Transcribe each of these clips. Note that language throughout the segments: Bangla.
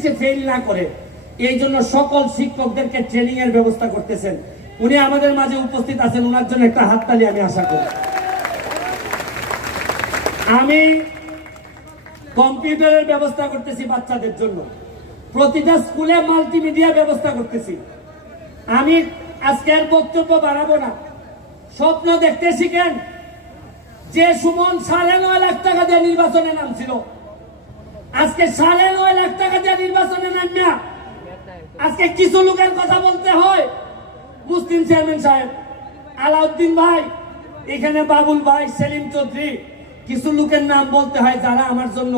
প্র্যাকটিসে ফেল না করে এই জন্য সকল শিক্ষকদেরকে ট্রেনিং এর ব্যবস্থা করতেছেন। উনি আমাদের মাঝে উপস্থিত আছেন ওনার জন্য একটা হাততালি আমি আশা করি। আমি কম্পিউটারের ব্যবস্থা করতেছি বাচ্চাদের জন্য। প্রতিটা স্কুলে মাল্টিমিডিয়া ব্যবস্থা করতেছি। আমি আজকের বক্তব্য বাড়াবো না। স্বপ্ন দেখতে শিখেন, যে সুমন সাড়ে নয় লাখ টাকা দিয়ে নির্বাচনে নামছিল আজকে সাড়ে নয় লাখ টাকা দিয়ে নির্বাচনে নামিয়া আজকে কিছু লোকের কথা বলতে হয়। মুসলিম চেয়ারম্যান সাহেব, আলাউদ্দিন ভাই, এখানে বাবুল ভাই, সেলিম চৌধুরী, কিছু লোকের নাম বলতে হয় যারা আমার জন্য,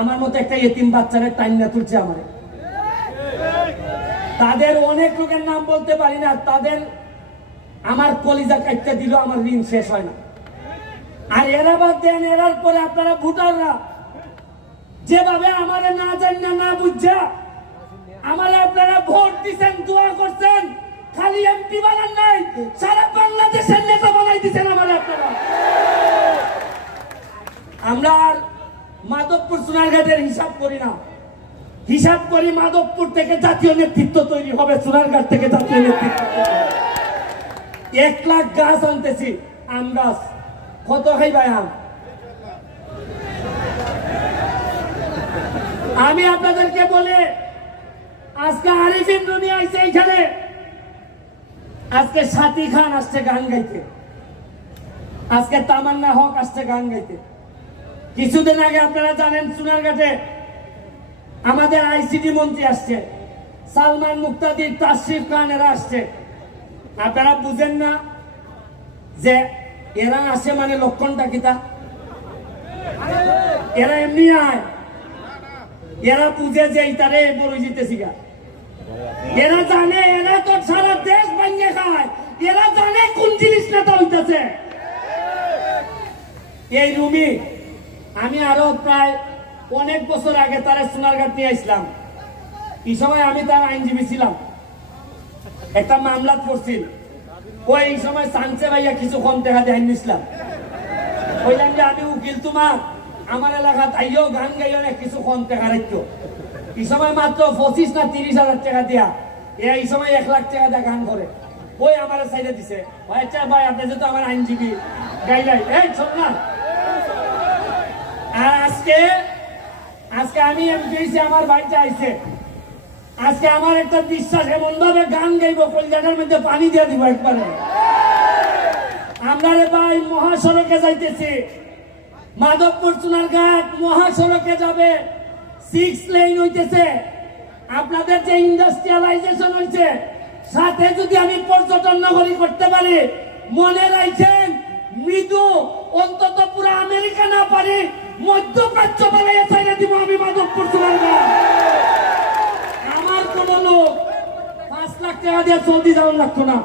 আমার মতো একটা এতিম বাচ্চাদের টাইম না তুলছে আমার। তাদের অনেক লোকের নাম বলতে পারি না, তাদের আমার কলিজা কাটতে দিল আমার ঋণ শেষ হয় না। আর এরা বাদ দেন, এরার পরে আপনারা ভোটাররা যেভাবে আমারে না জানি না বুঝছে আমারে আপনারা ভোট দিচ্ছেন দোয়া করছেন, খালি এমপি বানান নাই, সারা বাংলাদেশের নেতা বানাই দিচ্ছেন আমার আপনারা। আমরা আর মাধবপুর সোনারঘাটের হিসাব করি না। হিসাব করি মাধবপুর থেকে জাতীয় নেতৃত্ব তৈরি হবে, সোনারঘাট থেকে জাতীয় নেতৃত্ব এক লাখ গাছ আনতেছি, আম গাছ। কত খাইবাই আম? আমি আপনাদেরকে বলে, আজকে আরিফিন রুমি আইছে এইখানে। আজকে সাথী খান আসছে গান গাইতে। আজকে তামান্না হক আসছে গান গাইতে। কিছুদিন আগে আপনারা জানেন সোনারঘাটে আমাদের আইসিটি মন্ত্রী আসছে। সালমান মুক্তাদির তাশরিফ খান এরা আসছে। আপনারা বুঝেন না যে এরা আসে মানে লক্ষণটা কিতা এরা এমনি আয়। এরা বুঝে যে তারে বড় জিতেছি গা। এরা জানে, এরা তো সারা দেশ ভাঙ্গে খায়। এরা জানে কোন জিনিস নেতা হইতেছে। এই রুমি, আমি আরও প্রায় অনেক বছর আগে তারা সোনারঘাট নিয়ে আসলাম। এই সময় আমি তার আইনজীবী ছিলাম। একটা মামলা করছিল। ওই সময় সানসে ভাইয়া কিছু কম টাকা দিয়ে নিছিলাম। কইলাম যে, আমি উকিল তোমার। আমার এলাকাত আইও গান গাইও না কিছু কম টাকা রাখতো এই সময় মাত্র পঁচিশ না তিরিশ হাজার টাকা দিয়া। এই সময় এক লাখ টাকা দিয়ে গান করে ওই আমার সাইডে দিছে। ওই আচ্ছা ভাই, আপনি যেহেতু আমার আইনজীবী গাইলাই এই শোন না। আর আজকে আজকে আমি এমপি হইছি আমার ভাইটা আইছে আজকে আমার একটা বিশ্বাস এমন ভাবে গান গাইব কলকাতার মধ্যে পানি দিয়ে দিব একবারে আমরা ভাই মহাসড়কে যাইতেছি। মাধবপুর সোনারঘাট মহাসড়কে যাবে। সিক্স লেন হইতেছে। আপনাদের যে ইন্ডাস্ট্রিয়ালাইজেশন হয়েছে সাথে যদি আমি পর্যটন নগরী করতে পারি, মনে রাখছেন মৃদু, অন্তত পুরো আমেরিকা না পারি, মধ্যপ্রাচ্য বানাইয়া চাইলে দিব আমি মাধবপুর সোনারঘাট আমার কোন লোক পাঁচ লাখ টাকা দিয়ে সৌদি যাওয়ার লাগতো না।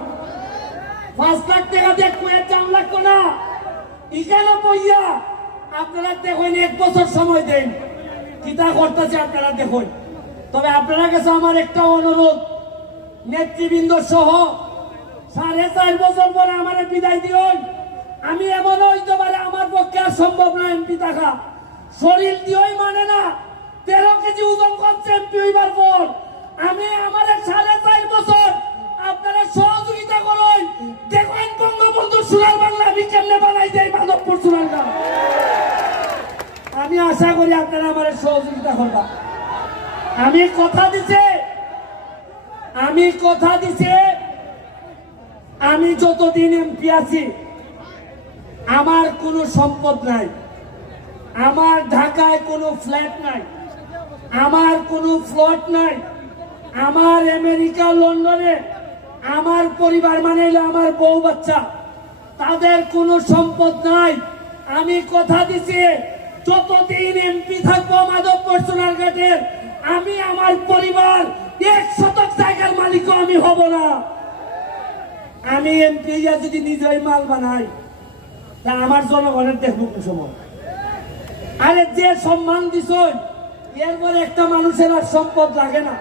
পাঁচ লাখ টাকা দিয়ে কুয়েত যাওয়ার লাগতো না। এখানে বইয়া আপনারা দেখুন, এক বছর সময় দেন। কিতা করতেছে আপনারা দেখুন। তবে আপনারা কাছে আমার একটা অনুরোধ, নেতৃবৃন্দ সহ সাড়ে চার বছর পরে আমার বিদায় দিন আমি এমন হইতে পারে আমার পক্ষে আর সম্ভব না, এমপি থাকা। শরীর দিয়েই মানে না, তেরো কেজি ওজন করছে এমপি হইবার পর। আমি আমার সাড়ে চার বছর আপনারা সহযোগিতা করুন। দেখুন বঙ্গবন্ধু সোনার বাংলা আমি কেমনে বানাই দেয় মাধবপুর সোনার। আমি আশা করি আপনারা আমার সহযোগিতা করবা আমি কথা দিছে। আমি কথা দিছে। আমি যতদিন এমপি আছি, আমার কোনো সম্পদ নাই। আমার ঢাকায় কোনো ফ্ল্যাট নাই। আমার কোনো ফ্লট নাই। আমার আমেরিকা, লন্ডনে আমার পরিবার মানে আমার বউ বাচ্চা। তাদের কোনো সম্পদ নাই। আমি কথা দিছি। যতদিন এমপি থাকব মাধবপুর সোনারঘাটের আমি আমার পরিবার এক শতক জায়গার মালিকও আমি হব না। আমি এমপি যদি নিজেই মাল বানাই, তা আমার জনগণের দেখব কোন আরে যে সম্মান দিছ এরপরে একটা মানুষের আর সম্পদ লাগে না।